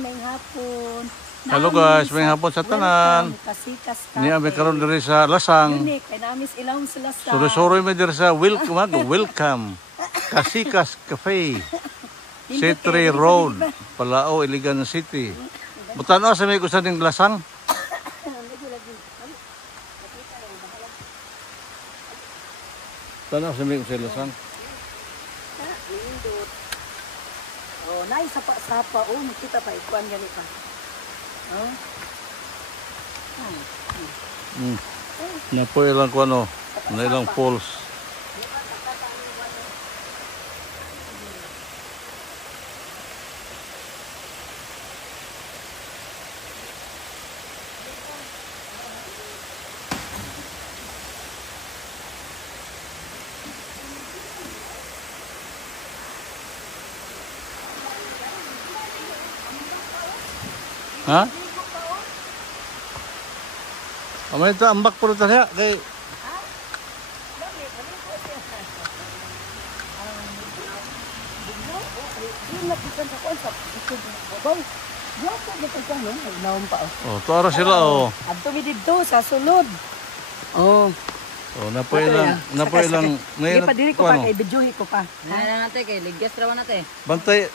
may hapon. Hello guys, may hapon sa tanan. Kasikas Cafe. Niya may karon diri sa Lasang. Unique, kay namis ilawom sa Lasang. Suri-suri may diri sa welcome. Kasikas Cafe. Cetri Road, Palao, Iligan City. Butano sa may kusa ning Lasang. Tanaw sa may kusa Lasang. Oh, nay sapa-sapa oh, makita pa ikuan gani pa. Oh. Napo ilang kuano, na ilang poles. Ha? Amay ito, ambak po rin kay... Oh, tuara sila oh. Adto mi didto sa sulod. Oh. Oh, napoy lang. Ngayon pa diri ko pa kay videohi ko pa. Na natin kay ligyas raw natin. Bantay.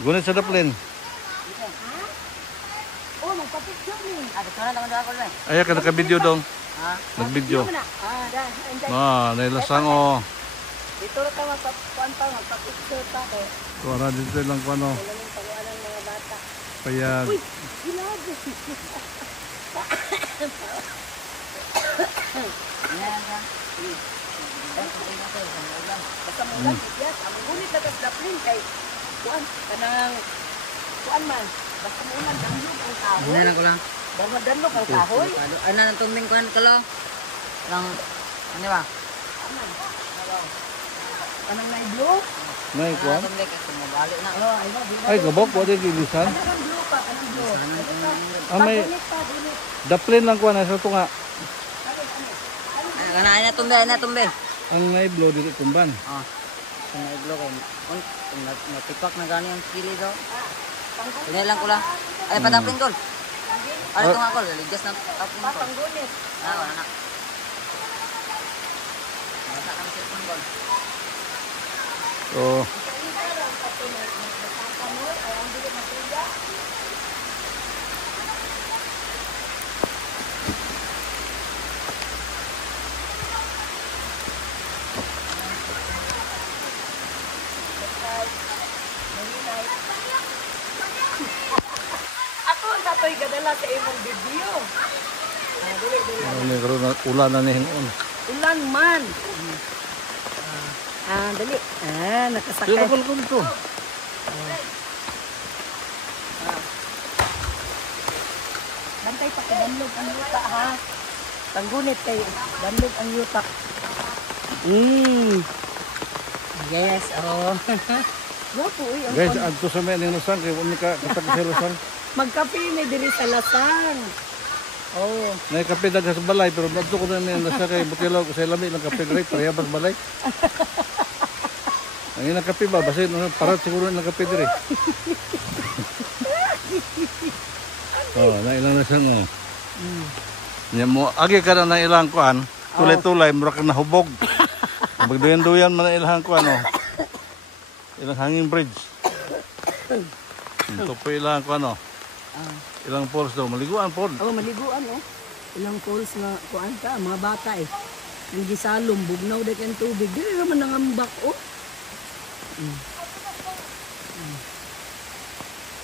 Gunit sa daplin. Oh, magpa-picture ni. Ito na lang ako lang. Ay, ka naka-video dong. Ha? Nag-video. Ah, nailasang oh. dito ra ta magpa-picture pa ko. Tuara dito lang ko ano. Wala nang pag-anan mga bata. Payag. Uy, ginago. Basta mo lang, yes. Ang ngunit na tas daplin kay kuan, kanang kuan man. Basta mo lang, danlog ang kahoy. Ano lang ko lang. Danlog ang kahoy. Ano nang tumbing kuan ko lo? Lang ano ba? Kanang na blue. Nay kuan. Tumbing kasi mabalik na. Oh, ay ba. Ay, gabok wa di gilisan. Kanang blue pa, kanang blue. May daplin lang kuan sa tunga. Kana na tumbe. Ang naiblo dito tumban. Oh. Kung naiblo ko. Kung natipak na gani ang kili do. Ini lang ko lang. Ay padapin ko. Ano tong ako, ligyas na tapin ko. Panggunit. Wala na. Wala na cellphone ko. Oh. Ako ang tatoy gadala sa imong video. Ano karon ulan na ni hingon. Ulan man. Dali. Nakasakay. Dito pala ko dito. Bantay pa kay danlog ang yuta ha. Panggunit kay danlog ang yuta. Yes, oh. Wapo uy. Guys, adto sa may ning Lasang kay wala ka katag sa Lasang. Magkape may diri sa Lasang. Oh. Nay kape daga sa balay pero adto ko na may Lasang kay butilaw ko sa lami lang kape diri pareha bas balay. Ang ina kape ba basin parat siguro ng kape diri. Oh, na ilang Lasang oh. Nya mo agi ka na ilang kuan, tulay-tulay mura ka nahubog. Magduyan-duyan man ilang kuan oh. Ilang hanging bridge. Ito po ilang kuan oh. Ilang falls daw, maliguan po. Oh, maliguan oh. Ilang falls nga kuan ka, mga bata eh. Ang gisalom, bugnaw dek ang tubig. Dili naman nangambak oh.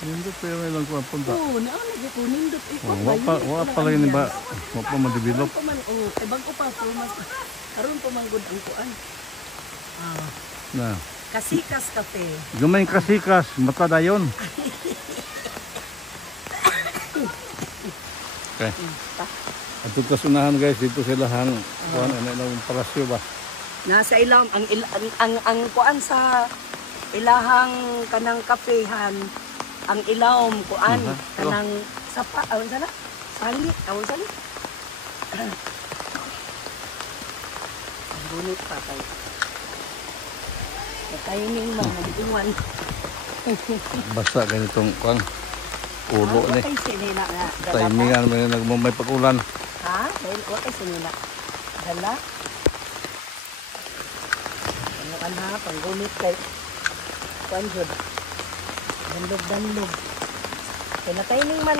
Nindot pa yung ilang kuan punta. Oh, naanag ko nindot ikot. Wa pa lagi ni ba, wa pa ma-develop. Oh, kay bago pa mas karon pa man gud ang kuan. Na. Kasikas Cafe. Gamay kasikas, mata dayon. Okay. At kasunahan guys dito sila hang kuan ano ng palasyo ba. Nasa ilang ang kuan sa ilahang kanang kafehan ang ilawom kuan kanang sapa awon sana sali awon sali. Bunit pa kay. Timing man nag-iwan. Basta ganitong kuan. Ulo ni. Watay sinila na. Dala ka? Timingan mo yung nagmamay pag-ulan. Ha? Dahil watay sinila. Dala. Ano ka na, panggumit kay kuan jud. Dandog-dandog. Kaya na timing man